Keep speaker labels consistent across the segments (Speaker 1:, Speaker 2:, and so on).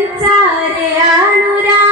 Speaker 1: रे आ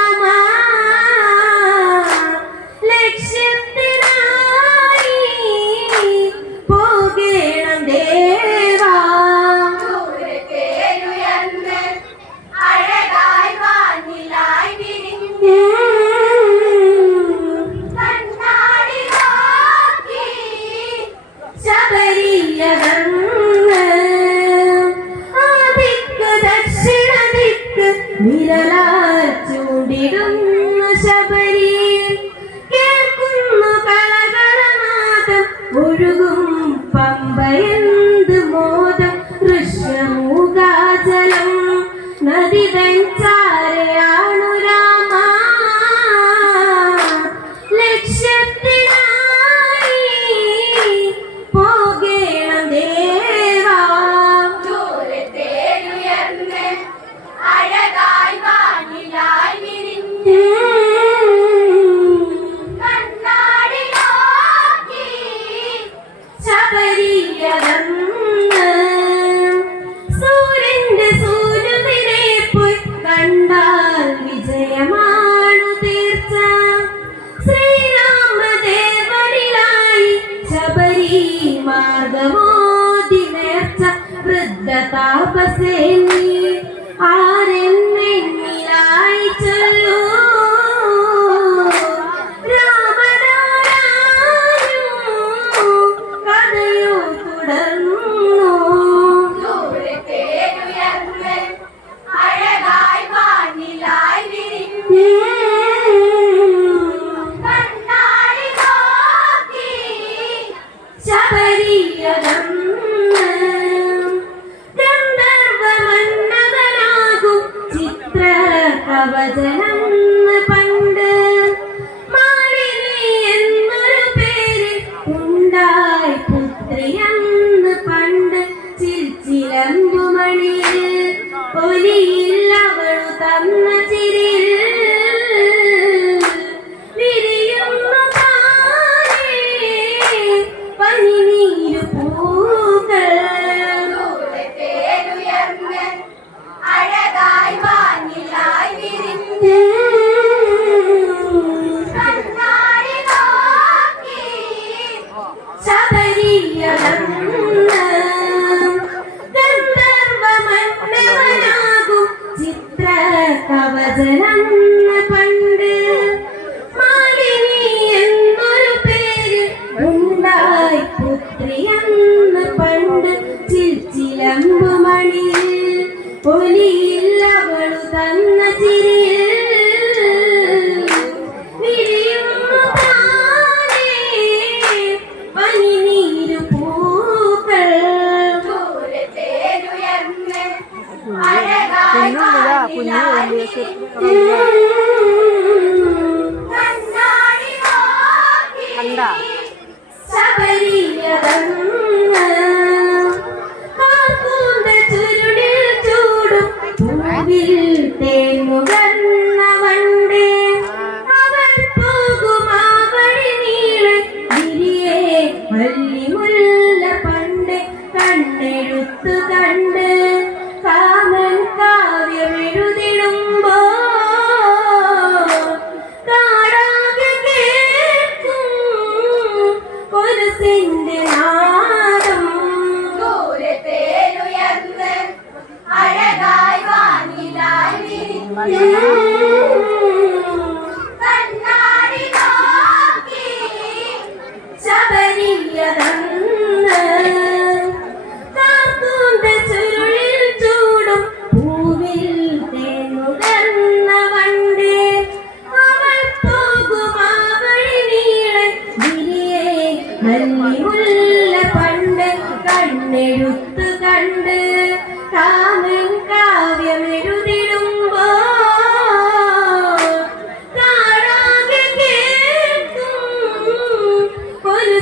Speaker 2: ശബരിയതന്ന്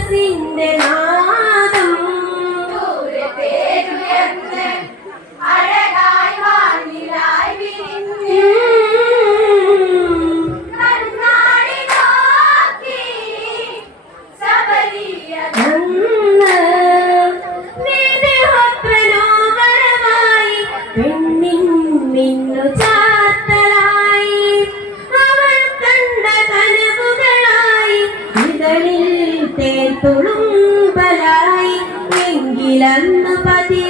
Speaker 2: 暑いんでな Almighty.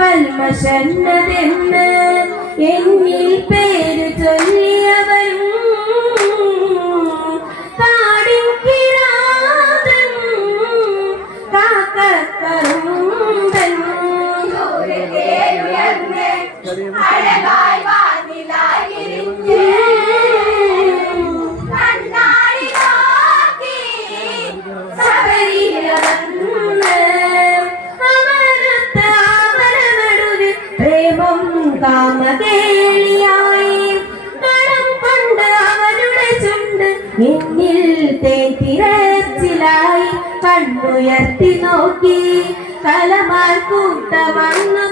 Speaker 2: കൽമശന്നതെന്ന് എന്നിൽ പേര് ചൊല്ലി എന്നിൽ തേത്തിരച്ചിലായി കണ്ണുയർത്തി നോക്കി കലമാർ കൂട്ട വന്നു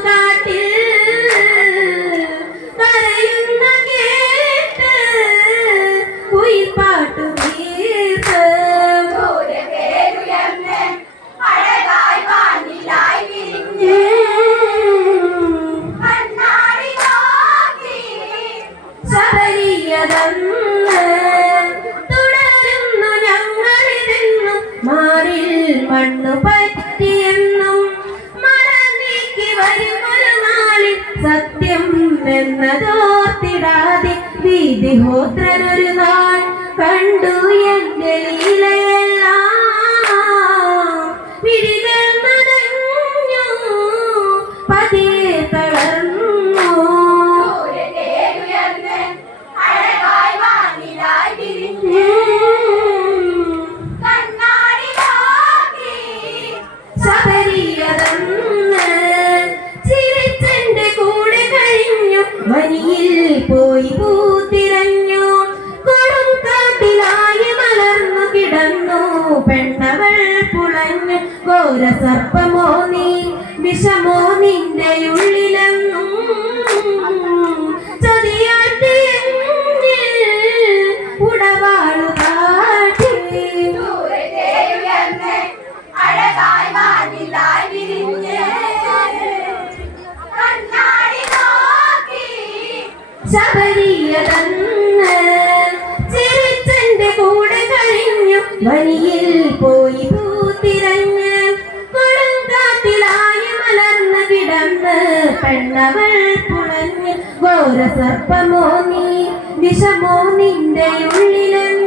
Speaker 2: മണ്ണു പറ്റിയെന്നും മറന്നേക്ക് നീക്കി വരുമൊരു നാളിൽ സത്യം എന്നതോർത്തിടാതെ വീതിഹോത്രനൊരു നാൾ കണ്ടു എന്റെ ലീലയെല്ലാം കൂടെ പോയി പൂത്തിരഞ്ഞു. മലർന്നു കിടന്നു. പെണ്ണവൾ പുളഞ്ഞു ഘോര സർപ്പമോ നീ? വിഷമോ നിന്റെ ഉള്ളിലെന്നും ശബരിയതന്ന് ചിരിച്ചെന്റെ കൂടെ കഴിഞ്ഞു. വനിയിൽ പോയി പൂത്തിരഞ്ഞ് കൊടുങ്കാറ്റിലായി മലർന്ന് കിടന്ന് പെണ്ണവൾ പുളഞ്ഞ്. ഗൗരസർപ്പമോ നീ വിഷമോ നിന്റെ ഉള്ളിലെന്നും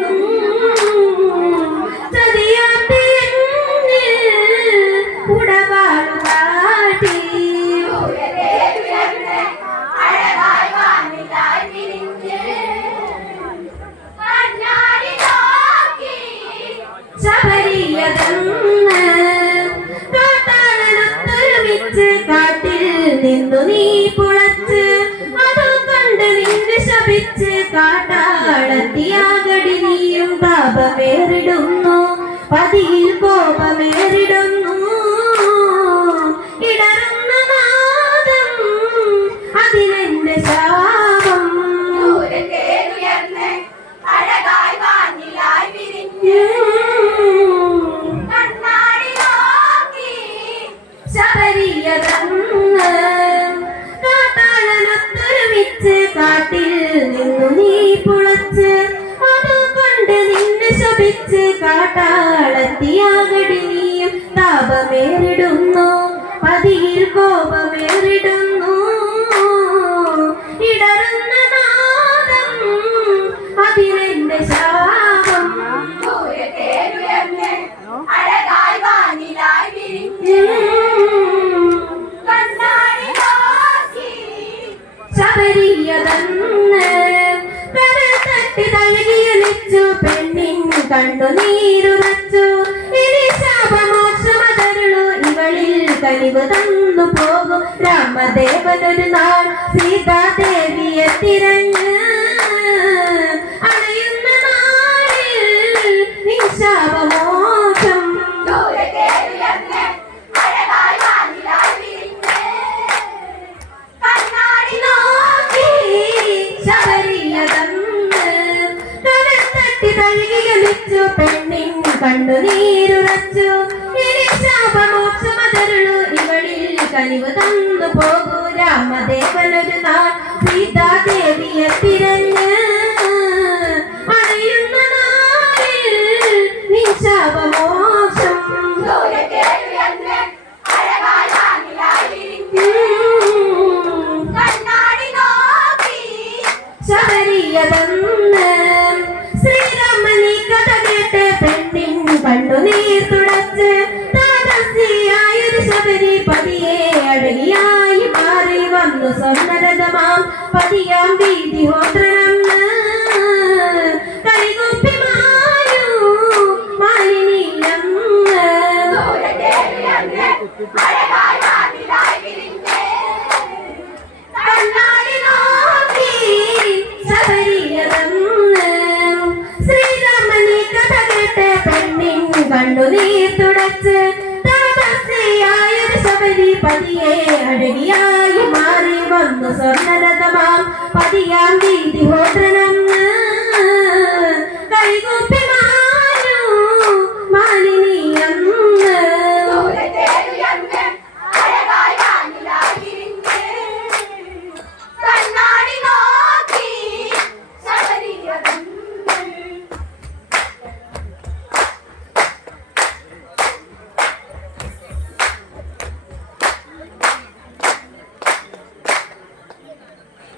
Speaker 2: പുളച്ച് അതു കണ്ട് നിന്റെ ശപിച്ച് കാട്ടാളത്തിയാകടി. നീയും താപമേറിടുന്നു പതിയിൽ കോപമേറിടുന്നു. ശപിച്ച് കാട്ടാളത്തിയാകടി നീയും താപമേറിടുന്നു. പതിയിൽ കോപമേറിടുന്നു. ഇടറുന്ന നാദം അതിലെന്റെ ശാപം. ശബരിയതന്ന് തട്ടി തട്ടി തഴുകിയൊലിച്ചു പെണ്ണിൻ കണ്ടു നീരുറച്ചു. ഇനി ശാപമോക്ഷമതരുളു ഇവളിൽ കനിവ് തന്നു പോകും. രാമദേവനൊരു നാൾ സീതാദേവിയെ തിരഞ്ഞ് അണയുന്ന നാളിൽ നിശാപമോക്ഷം കെട്ടി തഴുകി കളിച്ചു പെണ്ണിൻ കണ്ടു നീരുറച്ചു. ഇനി ശാപമോക്ഷമതരുളു ഇവളിൽ കനിവ് തന്നു പോകൂ. രാമദേവനൊരു നാൾ സീതാദേവിയെ തിരഞ്ഞ് അണയുന്ന നാളിൽ നീ
Speaker 1: ശാപമോക്ഷം. ശബരിയതം വാനിലായി
Speaker 2: പതിയെ അഴകിയായി മാറി വന്നു സ്വർണരഥമാം പതിയാം കൈകൂപ്പി